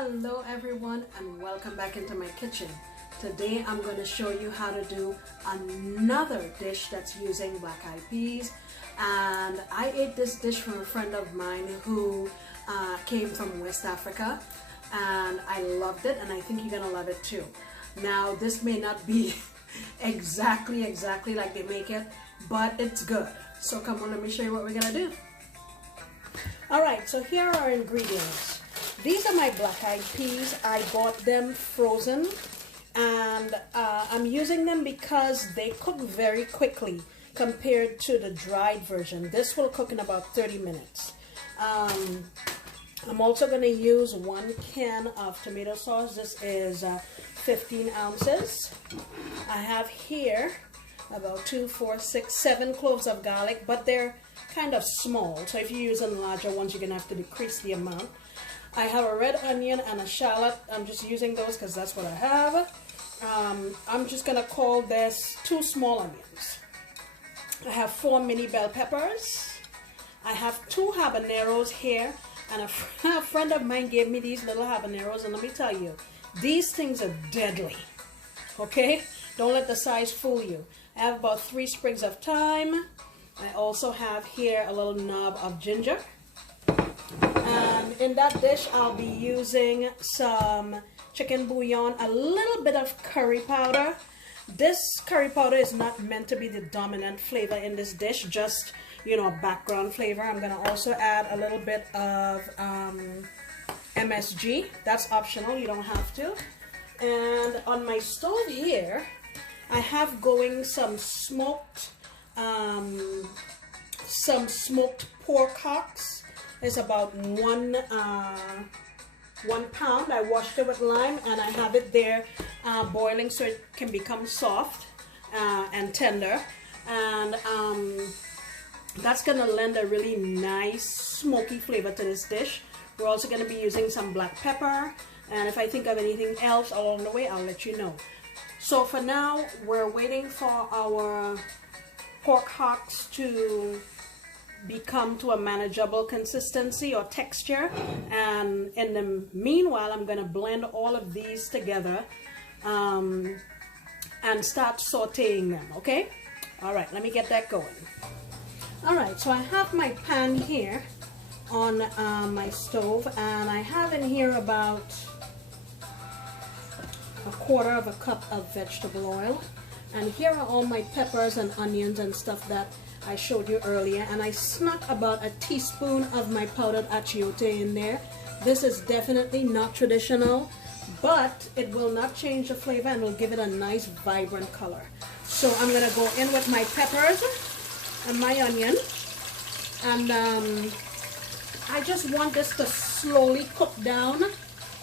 Hello everyone and welcome back into my kitchen. Today I'm going to show you how to do another dish that's using black-eyed peas, and I ate this dish from a friend of mine who came from West Africa, and I loved it, and I think you're gonna love it too. Now this may not be exactly like they make it, but it's good. So come on, let me show you what we're gonna do. Alright, so here are our ingredients. These are my black-eyed peas. I bought them frozen, and I'm using them because they cook very quickly compared to the dried version. This will cook in about 30 minutes. I'm also going to use 1 can of tomato sauce. This is 15 ounces. I have here about 2, 4, 6, 7 cloves of garlic, but they're kind of small. So if you're using larger ones, you're going to have to decrease the amount. I have a red onion and a shallot. I'm just using those because that's what I have. I'm just going to call this 2 small onions. I have 4 mini bell peppers. I have 2 habaneros here. And a friend of mine gave me these little habaneros. And let me tell you, these things are deadly. Okay? Don't let the size fool you. I have about 3 sprigs of thyme. I also have here a little knob of ginger. And in that dish, I'll be using some chicken bouillon, a little bit of curry powder. This curry powder is not meant to be the dominant flavor in this dish, just, you know, background flavor. I'm going to also add a little bit of MSG. That's optional, you don't have to. And on my stove here, I have going some smoked pork hocks. It's about 1 pound. I washed it with lime, and I have it there boiling so it can become soft and tender. And that's going to lend a really nice smoky flavor to this dish. We're also going to be using some black pepper, and if I think of anything else along the way, I'll let you know. So for now, we're waiting for our pork hocks to become to a manageable consistency or texture, and in the meanwhile I'm going to blend all of these together and start sauteing them. Okay, all right, let me get that going. All right, so I have my pan here on my stove, and I have in here about 1/4 cup of vegetable oil, and here are all my peppers and onions and stuff that I showed you earlier, and I snuck about a teaspoon of my powdered achiote in there. This is definitely not traditional, but it will not change the flavor and will give it a nice vibrant color. So I'm going to go in with my peppers and my onion, and I just want this to slowly cook down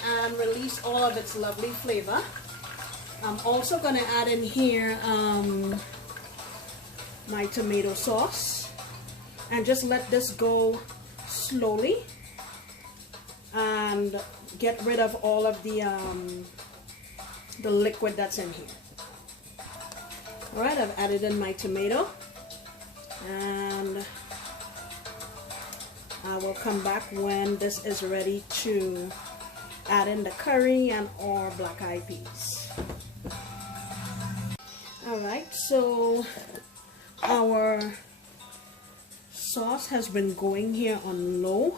and release all of its lovely flavor. I'm also going to add in here my tomato sauce, and just let this go slowly and get rid of all of the liquid that's in here. Alright, I've added in my tomato, and I will come back when this is ready to add in the curry and or black-eyed peas. Alright, so our sauce has been going here on low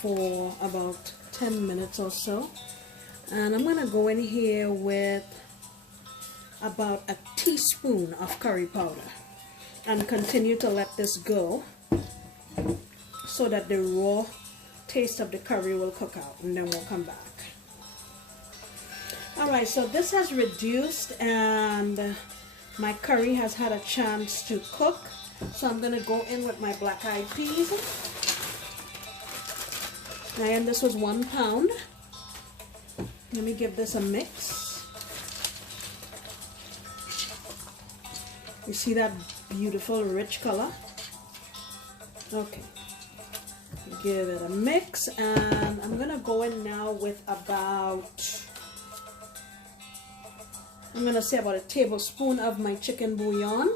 for about 10 minutes or so, and I'm going to go in here with about a teaspoon of curry powder and continue to let this go so that the raw taste of the curry will cook out, and then we'll come back. Alright, so this has reduced and my curry has had a chance to cook. So I'm going to go in with my black-eyed peas. And this was 1 pound. Let me give this a mix. You see that beautiful rich color? Okay. Give it a mix, and I'm going to go in now with about, I'm going to say about a tablespoon of my chicken bouillon.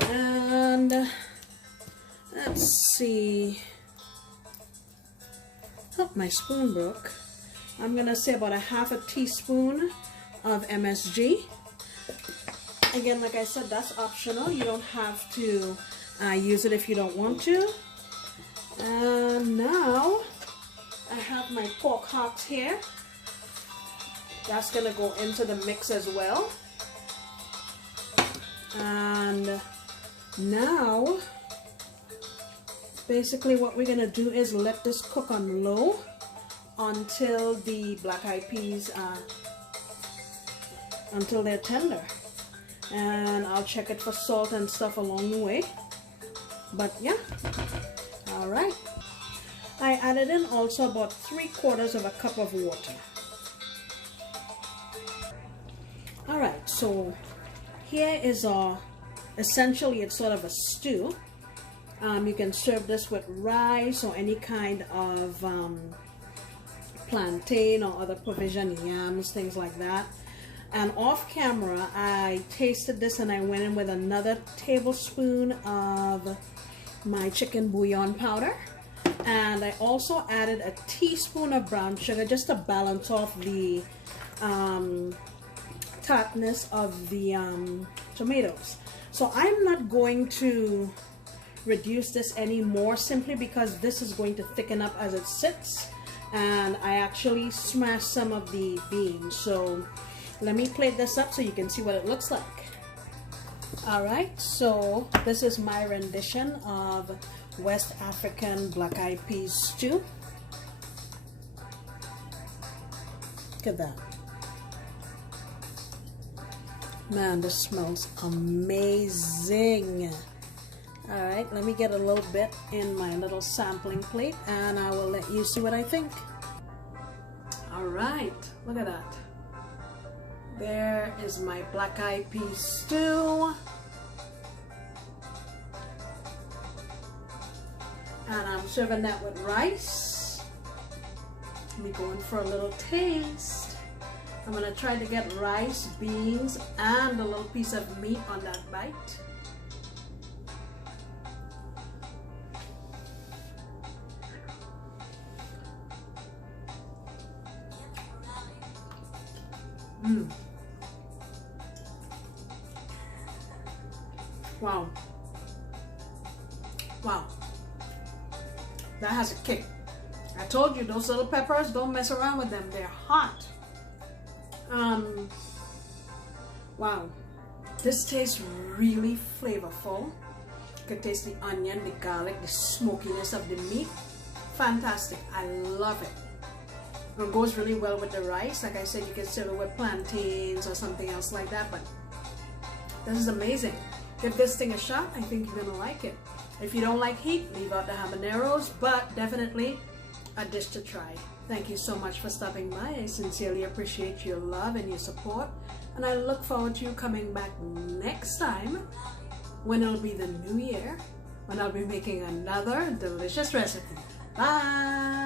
And let's see. Oh, my spoon broke. I'm gonna say about a half a teaspoon of MSG. Again, like I said, that's optional. You don't have to use it if you don't want to. And now I have my pork hocks here. That's gonna go into the mix as well. And now basically what we're gonna do is let this cook on low until the black-eyed peas until they're tender, and I'll check it for salt and stuff along the way. But yeah, all right, I added in also about 3/4 of a cup of water. All right, so here is essentially it's sort of a stew. You can serve this with rice or any kind of plantain or other provision, yams, things like that. And off camera, I tasted this and I went in with another tablespoon of my chicken bouillon powder. And I also added a teaspoon of brown sugar just to balance off the tartness of the tomatoes. So I'm not going to reduce this anymore simply because this is going to thicken up as it sits, and I actually smashed some of the beans. So let me plate this up so you can see what it looks like. Alright, so this is my rendition of West African black-eyed pea stew. Look at that. Man, this smells amazing. Alright, let me get a little bit in my little sampling plate and I will let you see what I think. Alright, look at that. There is my black-eyed pea stew. And I'm serving that with rice. Let me go in for a little taste. I'm going to try to get rice, beans, and a little piece of meat on that bite. Wow. Wow. That has a kick. I told you those little peppers, don't mess around with them. They're hot. Wow. This tastes really flavorful. You can taste the onion, the garlic, the smokiness of the meat. Fantastic. I love it. It goes really well with the rice. Like I said, you can serve it with plantains or something else like that, but this is amazing. Give this thing a shot. I think you're gonna like it. If you don't like heat, leave out the habaneros, but definitely a dish to try. Thank you so much for stopping by. I sincerely appreciate your love and your support, and I look forward to you coming back next time when it'll be the new year, when I'll be making another delicious recipe. Bye!